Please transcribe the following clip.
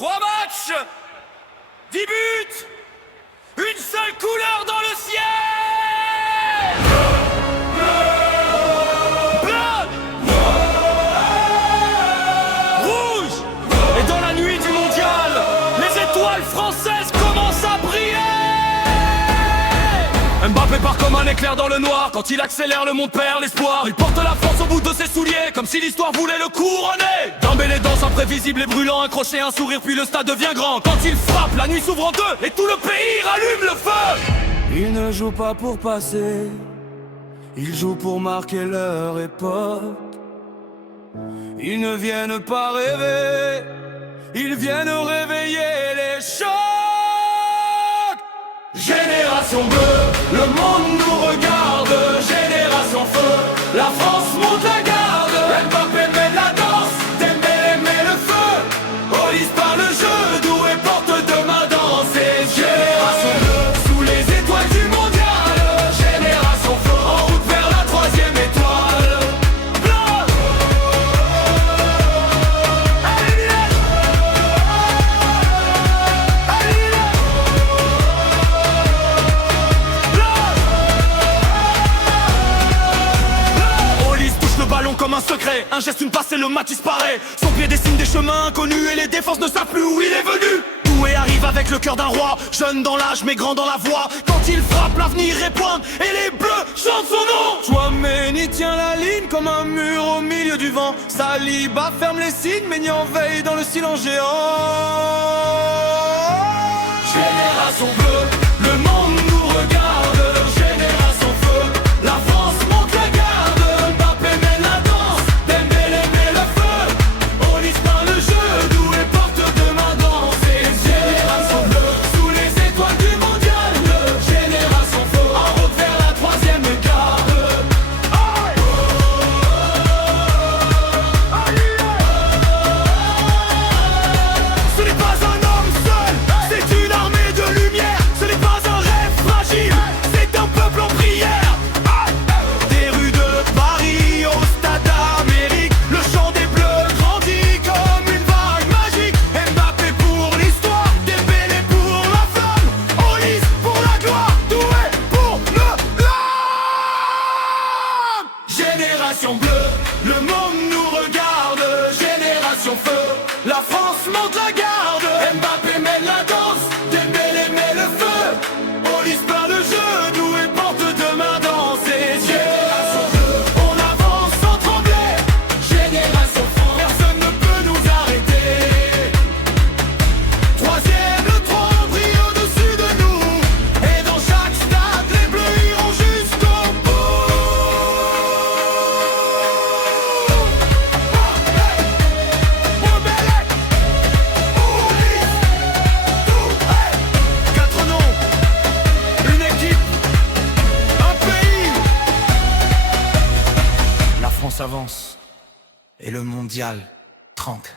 3 matchs, 10 buts, une seule couleur dans le ciel. Bleu, rouge. Et dans la nuit du mondial, les étoiles françaises commencent à briller. Mbappé part comme un éclair dans le noir. Quand il accélère, le monde perd l'espoir. Il porte la France au bout de ses souliers, comme si l'histoire voulait le couronner. Dembélé danse imprévisible et brûlant, un crochet, un sourire, puis le stade devient grand. Quand il frappe, la nuit s'ouvre en deux et tout le pays rallume le feu. Il ne joue pas pour passer, il joue pour marquer leur époque. Ils ne viennent pas rêver, ils viennent réveiller les chocs. Génération bleue, le monde nous regarde. Génération feu, la France monte la garde. Mbappé mène la danse, Dembélé met le feu. Olise par le jeu, Doué porte de main dansée. Génération bleue, sous les étoiles du mondial. Génération feu, en route vers la 3e étoile. Blanc. Allez, comme un secret, un geste, une passe et le match disparaît. Son pied dessine des chemins inconnus et les défenses ne savent plus où il est venu. Doué arrive avec le cœur d'un roi, jeune dans l'âge mais grand dans la voix. Quand il frappe, l'avenir est pointe et les bleus chantent son nom. Chouameni tient la ligne comme un mur au milieu du vent. Saliba ferme les signes, Maignan veille dans le silence géant. Génération bleue, le monde nous regarde. Génération feu, la France monte la garde. Mbappé mène la danse, Dembélé met le feu. Olise par le jeu, Doué porte de main dansée. Génération bleue, sous les étoiles du mondial. Génération feu, en route vers la 3e garde. Ce n'est pas un homme seul, c'est une armée de lumière. Ce n'est pas un rêve fragile, c'est un peuple en prière. Des rues de Paris au stade d'Amérique, le chant des bleus grandit comme une vague magique. Mbappé pour l'histoire, Dembélé pour la flamme, Olise pour la gloire, Doué pour le l'âme. Génération bleue, le monde nous regarde. Génération feu, la France monte la garde. Mbappé mène la danse, Dembélé met le feu. Olise par le jeu, Doué porte de main dansée. Génération bleue, on avance sans trembler. Génération France, personne ne peut nous arrêter. 3e, le trône brille au-dessus de nous. Et dans chaque stade, les bleus iront jusqu'au bout. Dembélé, Olise, Doué. 4 noms, une équipe, un pays. La France avance et le mondial tranque.